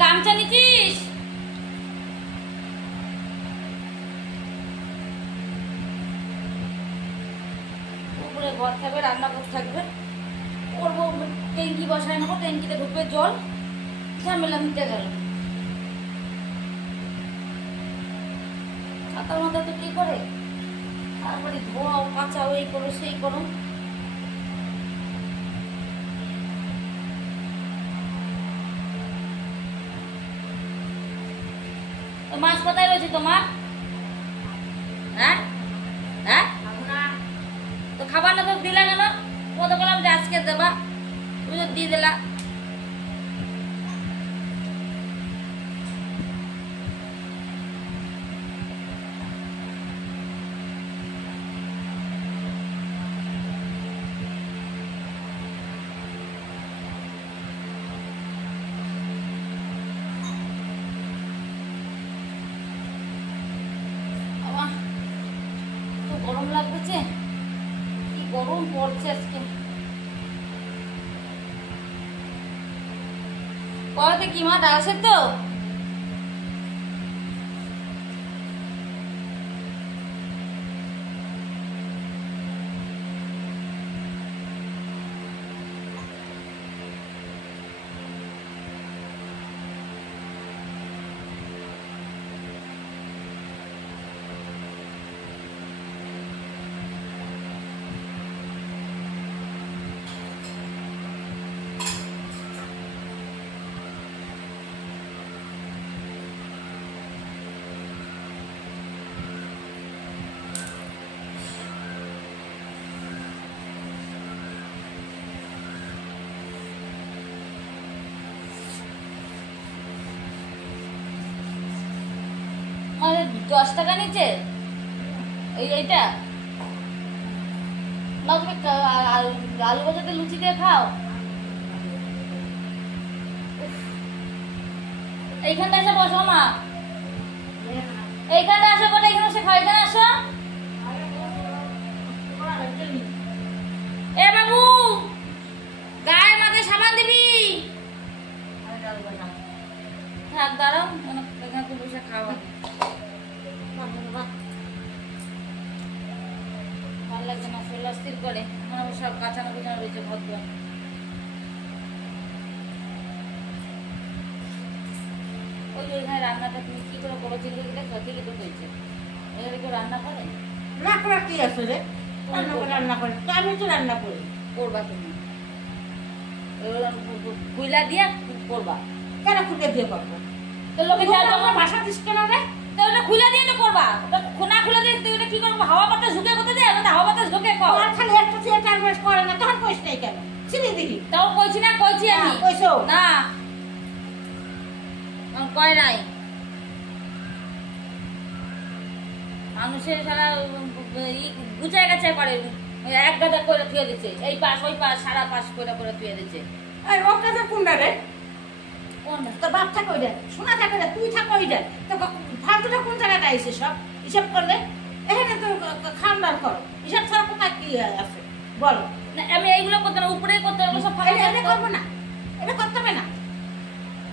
গামছা নিছিস? উপরে ঘর থাকবে, রান্নাঘর থাকবে, করবো ট্যাঙ্কি বসায় নেবো, ট্যাঙ্কিতে ঢুকবে জল, ঝামেলা মিটে গেল। ছাতার মাথা তো কি করে, তারপরে ধোয়াও কাঁচাও, এই করো সেই করো। মাছ কোথায় রয়েছে তোমার? হ্যাঁ হ্যাঁ, তো খাবার না তো দিলা কেন? মতো বললাম যে আজকে দেবা, তুমি তো দিয়ে দিলা। গরম লাগতেছে, কি গরম পড়ছে আজকে। কয়তে কি মা ডাল সেদ্ধ? আমাদের 10 টাকা নিচে এইটা না, তুমি আলু ভাজাতে লুচি দিয়ে খাও। এইখানটা এসে বসো মা, এইখানটা আসো, কোটা এখানে এসে খাও, এখানে আসো। এ বাবু, গায়ে মাথায় সাবান দিবি। থাক দাঁড়াও, এখানে তো বসে খাওয়া ভালো লাগছে না, শরীর অস্থির করে, মনে সব কাঁচানো কুচানো রয়েছে ভদ্র। ওই যে ওইখানে রান্নাটা তুমি কি করে করো, চিন্তা দিলে ঠিকই তো হয়েছে। এখানে কেউ রান্না করে না, করা কি আছে রে? রান্না করে তো আমি তো রান্না করি। করবা তুমি কুইলা দিয়া করবা? কেন খুলে দিয়ে করবো? তো লোকে আমার ভাষা দিস কেন রে? তো ওটা খুলে দিয়ে তো করবা, খোনা খুলে দিয়ে তুই ওটা কি করবো? হাওয়া বাতাস ঝুঁকে করতে দে, ওটা হাওয়া বাতাস ঝুঁকে কর। আর খালি একটা থিয়েটার বেশ করে না, তখন কইস নাই কেন? চিনি দিবি তাও কইছি না, কইছি আমি কইছো না, কয় নাই। মানুষের সারা গুচায় গাছায় করে, এক গাদা করে থুয়ে দিচ্ছে, এই পাশ ওই পাশ সারা পাশ করে করে থুয়ে দিচ্ছে। এই ও কাছে কোনটা রে? কোন তোর বাপ থাক ওই রে, শোনা থাক রে, তুই থাক ওই রে। তো ফালতুটা কোন জায়গাটা আইছে সব হিসাব করলে? এখানে তো খান্দার কর, হিসাব ছাড়া কোথায় কি আছে বল? না আমি এইগুলো করতে না, উপরে করতে, ওগুলো সব ফাঁকা এটা করবো না, এটা করতে হবে না।